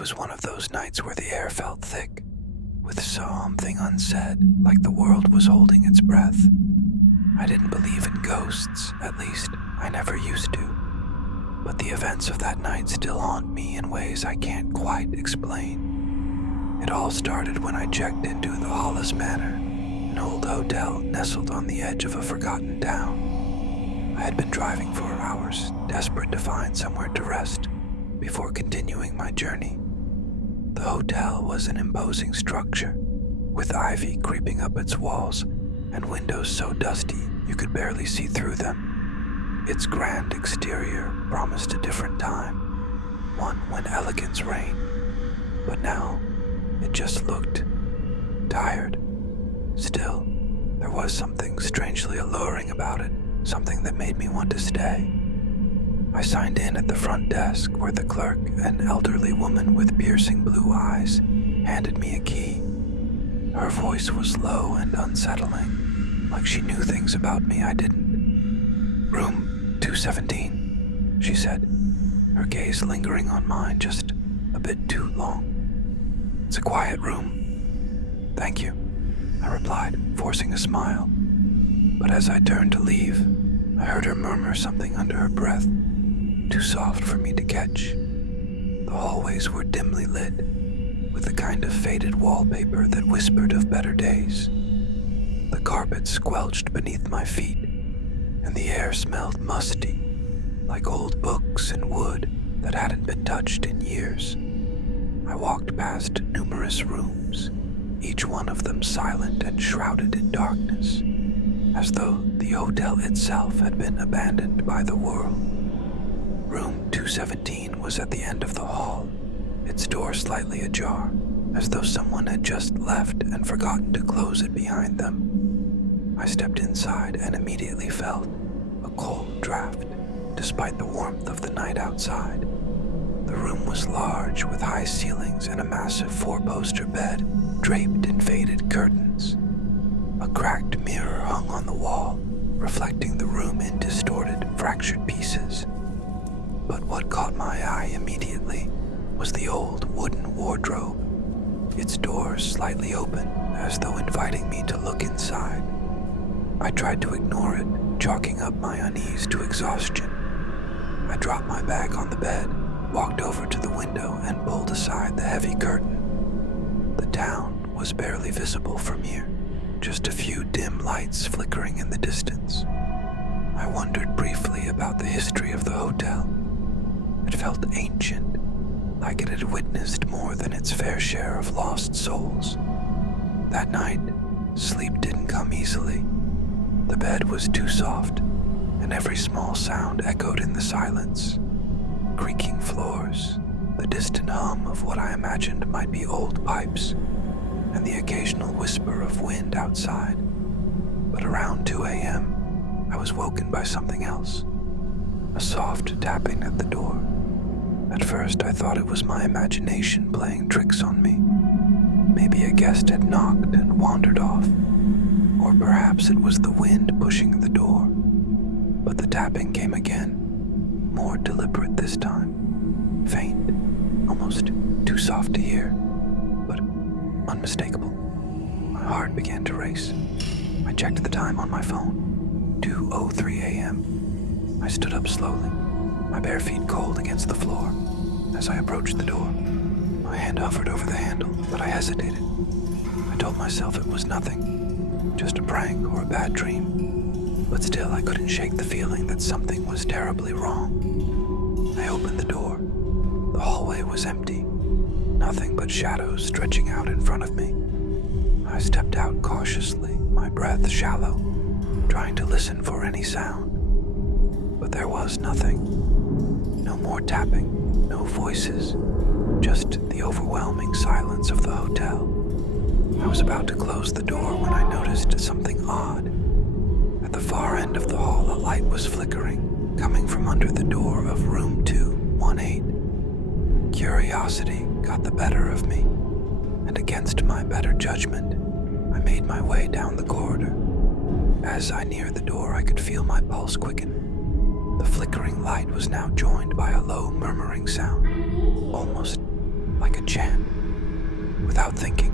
was one of those nights where the air felt thick, with something unsaid, like the world was holding its breath. I didn't believe in ghosts, at least I never used to, but the events of that night still haunt me in ways I can't quite explain. It all started when I checked into the Hollis Manor, an old hotel nestled on the edge of a forgotten town. I had been driving for hours, desperate to find somewhere to rest before continuing my journey. The hotel was an imposing structure, with ivy creeping up its walls and windows so dusty you could barely see through them. Its grand exterior promised a different time, one when elegance reigned, but now it just looked tired. Still, there was something strangely alluring about it, something that made me want to stay. I signed in at the front desk where the clerk, an elderly woman with piercing blue eyes, handed me a key. Her voice was low and unsettling, like she knew things about me I didn't. "Room 217, she said, her gaze lingering on mine just a bit too long. "It's a quiet room." "Thank you," I replied, forcing a smile. But as I turned to leave, I heard her murmur something under her breath, too soft for me to catch. The hallways were dimly lit, with the kind of faded wallpaper that whispered of better days. The carpet squelched beneath my feet, and the air smelled musty, like old books and wood that hadn't been touched in years. I walked past numerous rooms, each one of them silent and shrouded in darkness, as though the hotel itself had been abandoned by the world. Room 217 was at the end of the hall, its door slightly ajar, as though someone had just left and forgotten to close it behind them. I stepped inside and immediately felt a cold draft, despite the warmth of the night outside. The room was large, with high ceilings and a massive four-poster bed draped in faded curtains. A cracked mirror hung on the wall, reflecting the room in distorted, fractured pieces. But what caught my eye immediately was the old wooden wardrobe, its doors slightly open, as though inviting me to look inside. I tried to ignore it, chalking up my unease to exhaustion. I dropped my bag on the bed, walked over to the window, and pulled aside the heavy curtain. The town was barely visible from here, just a few dim lights flickering in the distance. I wondered briefly about the history of the hotel. It felt ancient, like it had witnessed more than its fair share of lost souls. That night, sleep didn't come easily. The bed was too soft, and every small sound echoed in the silence. Creaking floors, the distant hum of what I imagined might be old pipes, and the occasional whisper of wind outside. But around 2 a.m., I was woken by something else, a soft tapping at the door. At first, I thought it was my imagination playing tricks on me. Maybe a guest had knocked and wandered off, or perhaps it was the wind pushing the door. But the tapping came again, more deliberate this time, faint, almost too soft to hear, but unmistakable. My heart began to race. I checked the time on my phone, 2:03 a.m. I stood up slowly, my bare feet cold against the floor. As I approached the door, my hand hovered over the handle, but I hesitated. I told myself it was nothing, just a prank or a bad dream, but still I couldn't shake the feeling that something was terribly wrong. I opened the door. The hallway was empty, nothing but shadows stretching out in front of me. I stepped out cautiously, my breath shallow, trying to listen for any sound. But there was nothing. No more tapping, no voices, just the overwhelming silence of the hotel. I was about to close the door when I noticed something odd. At the far end of the hall, a light was flickering, coming from under the door of room 218. Curiosity got the better of me, and against my better judgment, I made my way down the corridor. As I neared the door, I could feel my pulse quicken. The flickering light was now joined by a low murmuring sound, almost like a chant. Without thinking,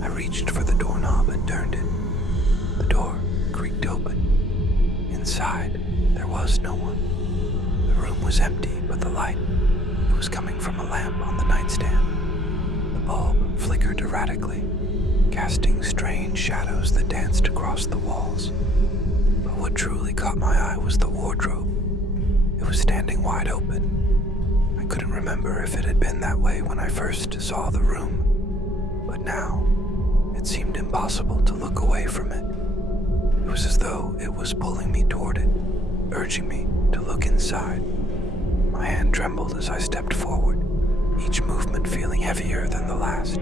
I reached for the doorknob and turned it. The door creaked open. Inside, there was no one. The room was empty, but the light, it was coming from a lamp on the nightstand. The bulb flickered erratically, casting strange shadows that danced across the walls. But what truly caught my eye was the wardrobe. It was standing wide open. I couldn't remember if it had been that way when I first saw the room, but now it seemed impossible to look away from it. It was as though it was pulling me toward it, urging me to look inside. My hand trembled as I stepped forward, each movement feeling heavier than the last.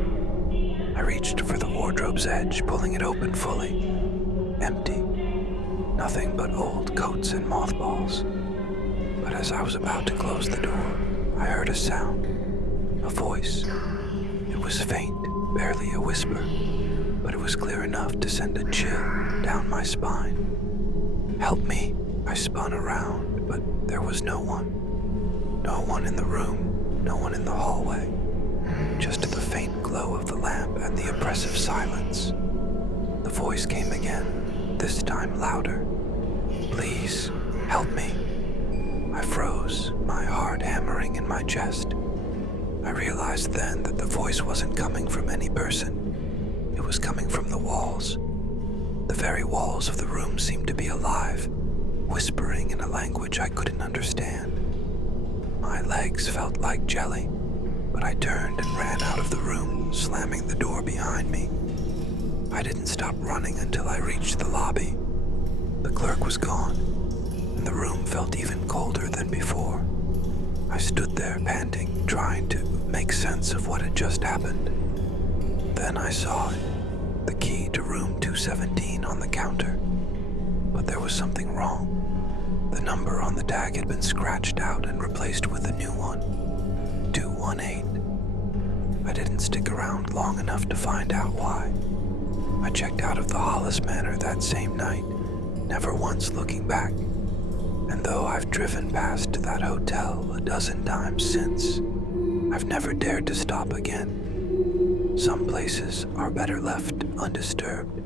I reached for the wardrobe's edge, pulling it open fully. Empty. Nothing but old coats and mothballs. But as I was about to close the door, I heard a sound. A voice. It was faint, barely a whisper, but it was clear enough to send a chill down my spine. "Help me!" I spun around, but there was no one. No one in the room, no one in the hallway. Just the faint glow of the lamp and the oppressive silence. The voice came again, this time louder. "Please, help me." I froze, my heart hammering in my chest. I realized then that the voice wasn't coming from any person. It was coming from the walls. The very walls of the room seemed to be alive, whispering in a language I couldn't understand. My legs felt like jelly, but I turned and ran out of the room, slamming the door behind me. I didn't stop running until I reached the lobby. The clerk was gone, and the room felt even colder than before. I stood there panting, trying to make sense of what had just happened. Then I saw it, the key to room 217 on the counter. But there was something wrong. The number on the tag had been scratched out and replaced with a new one, 218. I didn't stick around long enough to find out why. I checked out of the Hollis Manor that same night, never once looking back. And though I've driven past that hotel a dozen times since, I've never dared to stop again. Some places are better left undisturbed.